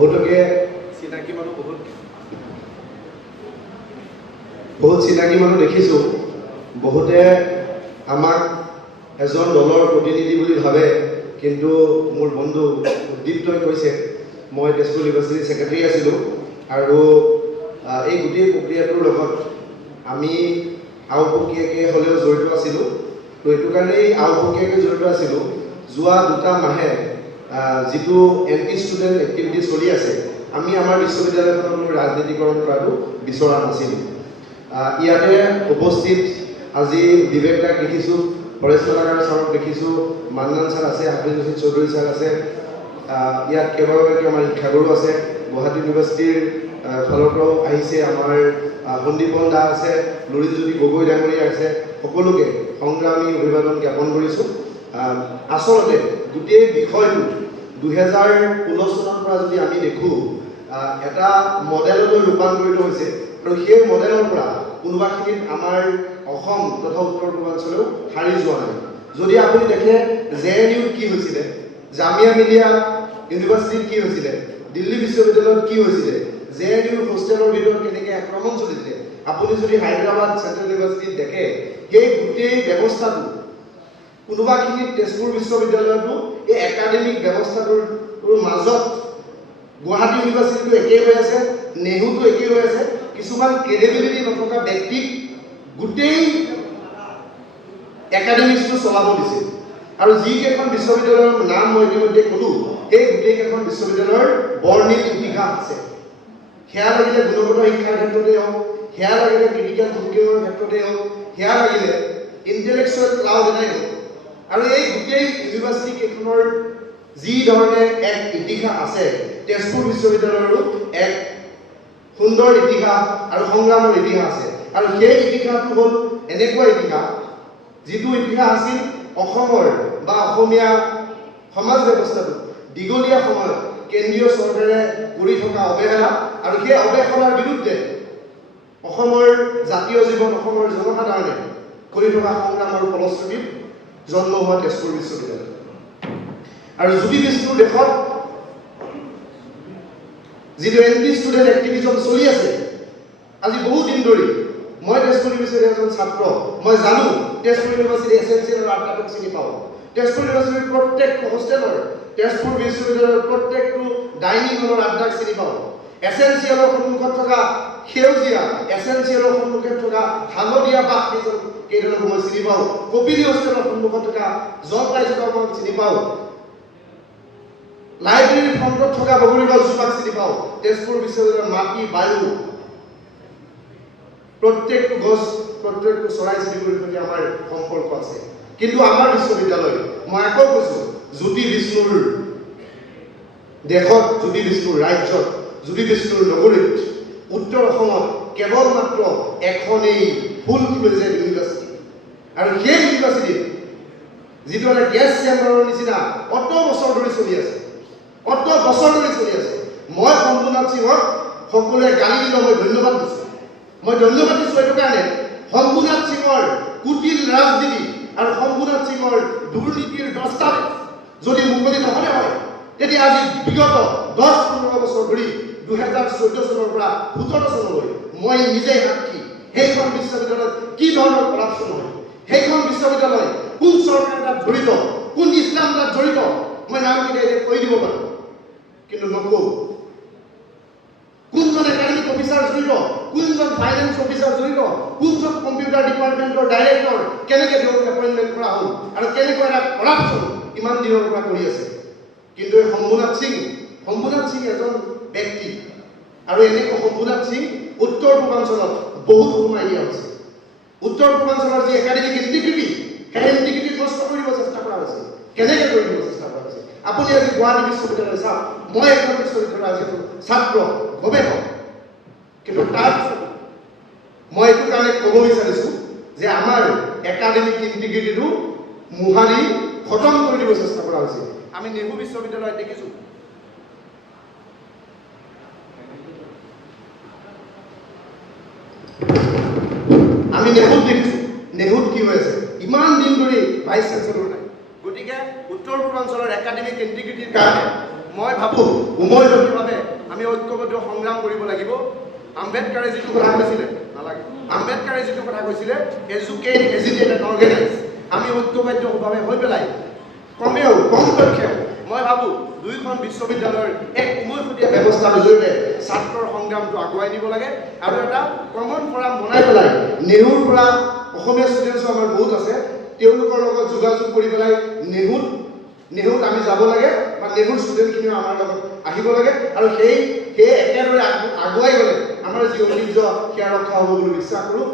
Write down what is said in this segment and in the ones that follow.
বহুতকে চিনাকি মানুহ বহুত চিনাকি মানুহ দেখিছোঁ। বহুতে আমাক এজন দলৰ প্ৰতিনিধি বুলি ভাবে, কিন্তু মোৰ বন্ধু উদ্দীপ্তই কৈছে মই তেজপুৰ ইউনিভাৰ্চিটিৰ ছেক্ৰেটাৰী আছিলোঁ আৰু এই গোটেই প্ৰক্ৰিয়াটোৰ লগত আমি আওপকীয়াকৈ হ'লেও জড়িত আছিলোঁ। তো এইটো কাৰণেই আওপকীয়াকৈ জড়িত আছিলোঁ। যোৱা 2টা মাহে যিটো এণ্টি ষ্টুডেণ্ট এক্টিভিটি চলি আছে, আমি আমাৰ বিশ্ববিদ্যালয়খনলৈ ৰাজনীতিকৰণ কৰাটো বিচৰা নাছিলোঁ। ইয়াতে উপস্থিত আজি বিবেক দাক দেখিছোঁ, পৰেশ কলাকাৰ ছাৰক দেখিছোঁ, মান্নান ছাৰ আছে, হাফিজ হুছেইন চৌধুৰী ছাৰ আছে, ইয়াত কেইবাগৰাকী আমাৰ শিক্ষাগুৰু আছে, গুৱাহাটী ইউনিভাৰ্চিটিৰ ফালৰ পৰাও আহিছে, আমাৰ সন্দীপন দা আছে, লুৰিণজ্যোতি গগৈ ডাঙৰীয়া আছে, সকলোকে সংগ্ৰামী অভিবাদন জ্ঞাপন কৰিছোঁ। আচলতে গোটেই বিষয়টো 2016 চনৰ পৰা যদি আমি দেখোঁ এটা মডেললৈ ৰূপান্তৰিত হৈছে আৰু সেই মডেলৰ পৰা কোনোবাখিনিত আমাৰ অসম তথা উত্তৰ পূৰ্বাঞ্চলেও সাৰি যোৱা নাই। যদি আপুনি দেখে JNU কি হৈছিলে, জামিয়া মিলিয়া ইউনিভাৰ্চিটিত কি হৈছিলে, দিল্লী বিশ্ববিদ্যালয়ত কি হৈছিলে, JNU হোষ্টেলৰ ভিতৰত কেনেকৈ আক্ৰমণ চলিছিলে, আপুনি যদি হায়দৰাবাদ চেণ্ট্ৰেল ইউনিভাৰ্চিটিত দেখে সেই গোটেই ব্যৱস্থাটো কোনোবাখিনিত তেজপুৰ বিশ্ববিদ্যালয়তো এই একাডেমিক ব্যৱস্থাটোৰ মাজত গুৱাহাটী ইউনিভাৰ্চিটিটো একেই হৈ আছে, নেহুটো একেই হৈ আছে। কিছুমান ক্ৰেডিবিলিটি নথকা ব্যক্তিক গোটেই একাডেমিক্সটো চলাব দিছে। আৰু যিকেইখন বিশ্ববিদ্যালয়ৰ নাম মই ইতিমধ্যে ক'লোঁ, সেই গোটেইকেইখন বিশ্ববিদ্যালয়ৰ বৰ্ণিল ইতিহাস আছে। সেয়া লাগিলে গুণগত শিক্ষাৰ ক্ষেত্ৰতে হওক, সেয়া লাগিলে ক্ৰিটিকেল থিংকিঙৰ ক্ষেত্ৰতে হওক, সেয়া লাগিলে ইণ্টেলেকচুৱেল ক্লাউড এটাই হওক। আৰু এই গোটেই ইউনিভাৰ্চিটি কেইখনৰ যি ধৰণে এক ইতিহাস আছে, তেজপুৰ বিশ্ববিদ্যালয়ৰো এক সুন্দৰ ইতিহাস আৰু সংগ্ৰামৰ ইতিহাস আছে। আৰু সেই ইতিহাসটো হ'ল এনেকুৱা ইতিহাস যিটো ইতিহাস আছিল অসমৰ বা অসমীয়া সমাজ ব্যৱস্থাটো দীঘলীয়া সময়ত কেন্দ্ৰীয় চৰকাৰে কৰি থকা অৱহেলা আৰু সেই অৱহেলাৰ বিৰুদ্ধে অসমৰ জাতীয় জীৱন, অসমৰ জনসাধাৰণে কৰি থকা সংগ্ৰামৰ ফলশ্ৰুতিত জন্ম হোৱা তেজপুৰ বিশ্ববিদ্যালয়। আৰু জ্যোতি বিষ্ণুৰ দেশত যিটো এণ্টি ষ্টুডেণ্ট এক্টিভিজম চলি আছে আজি বহু দিন ধৰি, মই তেজপুৰ ইউনিভাৰ্চিটিৰ এজন ছাত্ৰ, মই জানো তেজপুৰ ইউনিভাৰ্চিটি এছএনচিএলৰ আড্ডাটোক চিনি পাওঁ, তেজপুৰ ইউনিভাৰ্চিটিৰ প্ৰত্যেকটো হোষ্টেলৰ, তেজপুৰ বিশ্ববিদ্যালয়ৰ প্ৰত্যেকটো ডাইনিং হলৰ আড্ডাক চিনি পাওঁ। এছএনচিএলৰ সন্মুখত থকা সেউজীয়া, এছএনচিএলৰ সন্মুখত থকা হালধীয়া বাঘ কেইজনক মই চিনি পাওঁ, কপিলী হোষ্টেলৰ সন্মুখত থকা জলপাই জোপাক মই চিনি পাওঁ, লাইব্ৰেৰীৰ ফ্ৰণ্টত থকা বগৰীগছ জোপাক চিনি পাওঁ। তেজপুৰ বিশ্ববিদ্যালয়ৰ মাটি, বায়ু, প্ৰত্যেকটো গছ, প্ৰত্যেকটো চৰাই চিৰিকটিৰ সৈতে আমাৰ সম্পৰ্ক আছে। কিন্তু আমাৰ বিশ্ববিদ্যালয়, মই আকৌ কৈছোঁ, জ্যোতি বিষ্ণুৰ দেশত, জ্যোতি বিষ্ণুৰ ৰাজ্যত, জ্যোতি বিষ্ণুৰ নগৰীত, উত্তৰ অসমত কেৱল মাত্ৰ এখনেই ফুল ফ্লেজেড ইউনিভাৰ্চিটি। আৰু সেই ইউনিভাৰ্চিটিত যিটো এটা গেছ চেম্বাৰৰ নিচিনা অত বছৰ ধৰি চলি আছে, অত বছৰ ধৰি চলি আছে। মই শম্ভুনাথ সিঙক সকলোৱে গালি দিলেও মই ধন্যবাদ দিছোঁ। মই ধন্যবাদ দিছোঁ এইটো কাৰণে, শম্ভুনাথ সিঙৰ কুটিল ৰাজনীতি আৰু শম্ভুনাথ সিঙৰ দুৰ্নীতিৰ দস্তাবেজ যদি মুকলি নহ'লে হয়, তেতিয়া আজি বিগত 10-15 বছৰ ধৰি 2014 চনৰ পৰা 17 চনলৈ মই নিজেই সাক্ষী সেইখন বিশ্ববিদ্যালয়ত কি ধৰণৰ কৰাপশ্যন হয়, সেইখন বিশ্ববিদ্যালয় কোন চৰকাৰ তাত জড়িত, কোন ইছলাম তাত জড়িত, মই নামকেইটা এতিয়া কৈ দিব পাৰোঁ, কিন্তু নকওঁ। কোনজন একাডেমিক অফিচাৰ জড়িত, কোনজন ফাইনেন্স অফিচাৰ জড়িত, কোনজন কম্পিউটাৰ ডিপাৰ্টমেণ্টৰ ডাইৰেক্টৰ, কেনেকৈ তেওঁক এপইণ্টমেণ্ট কৰা হ'ল আৰু কেনেকৈ এটা কৰাপশ্যন ইমান দিনৰ পৰা কৰি আছে। কিন্তু এই শম্ভুনাথ সিং এজন ব্যক্তি, আৰু এনেকৈ শম্ভুনাথ সিং উত্তৰ পূৰ্বাঞ্চলত বহুত সোমাই দিয়া হৈছে। উত্তৰ পূৰ্বাঞ্চলৰ যি একাডেমিক ইণ্টিগ্ৰিটি, সেই ইণ্টিগ্ৰিটি নষ্ট কৰিব চেষ্টা কৰা হৈছে। কেনেকৈ কৰি দিব চেষ্টা কৰা হৈছে? আপুনি আজি গুৱাহাটী বিশ্ববিদ্যালয় চাওক, মই এখন বিশ্ববিদ্যালয়ৰ যিটো ছাত্ৰ গৱেষক, কিন্তু তাৰপিছত মই এইটো কাৰণে ক'ব বিচাৰিছোঁ যে আমাৰ একাডেমিক ইণ্টিগ্ৰিটিটো মোহাৰি খতম কৰি দিব চেষ্টা কৰা হৈছে। আমি নেহৰু বিশ্ববিদ্যালয়ত দেখিছোঁ, আমি নেহুত দেখিছোঁ, নেহুত কি হৈ আছে, ইমান দিন ধৰি ভাইচ চেঞ্চেলৰ নাই। গতিকে উত্তৰ পূৰ্বাঞ্চলৰ একাডেমিক ইণ্টিগ্ৰিটিৰ কাৰণে মই ভাবোঁ উমৈহতীয়াভাৱে আমি ঐক্যবদ্ধ সংগ্ৰাম কৰিব লাগিব। আম্বেদকাৰে যিটো কথা কৈছিলে নালাগে আম্বেদকাৰে যিটো কথা কৈছিলে এডুকেট এজিটেট এণ্ড অৰ্গেনাইজ আমি ঐক্যবদ্ধভাৱে হৈ পেলাই কমেও কমপক্ষে মই ভাবোঁ দুয়োখন বিশ্ববিদ্যালয়ৰ এক উমৈহতীয়া ব্যৱস্থাৰ জৰিয়তে ছাত্ৰৰ সংগ্ৰামটো আগুৱাই নিব লাগে আৰু এটা কমন ফৰাম বনাই পেলাই নেহুৰ পৰা অসমীয়া ষ্টুডেণ্টছো আমাৰ বহুত আছে তেওঁলোকৰ লগত যোগাযোগ কৰি পেলাই নেহুত আমি যাব লাগে বা নেহুৰ ষ্টুডেণ্টখিনিও আমাৰ লগত আহিব লাগে আৰু সেই একেদৰে আগুৱাই গ'লে আমাৰ যি ঐতিহ্য সেয়া ৰক্ষা হ'ব বুলি বিশ্বাস কৰোঁ।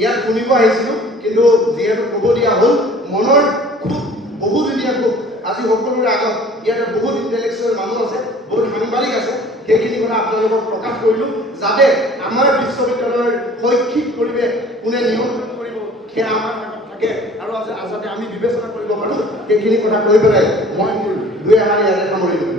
ইয়াত শুনিব আহিছিলোঁ কিন্তু যিহেতু ক'ব দিয়া হ'ল মনৰ খুব বহুদিনীয়া খুব আজি সকলোৰে আগত ইয়াতে বহুত ইণ্টেলেকচুৱেল মানুহ আছে বহুত সাংবাদিক আছে সেইখিনি কথা আপোনালোকক প্ৰকাশ কৰিলোঁ যাতে আমাৰ বিশ্ববিদ্যালয়ৰ শৈক্ষিক পৰিৱেশ কোনে নিয়ন্ত্ৰণ কৰিব সেয়া আমাৰ হাতত থাকে আৰু যাতে আমি বিবেচনা কৰিব পাৰোঁ সেইখিনি কথা কৈ পেলাই মই মোৰ দুই এষাৰ ইয়াতে সামৰিলোঁ।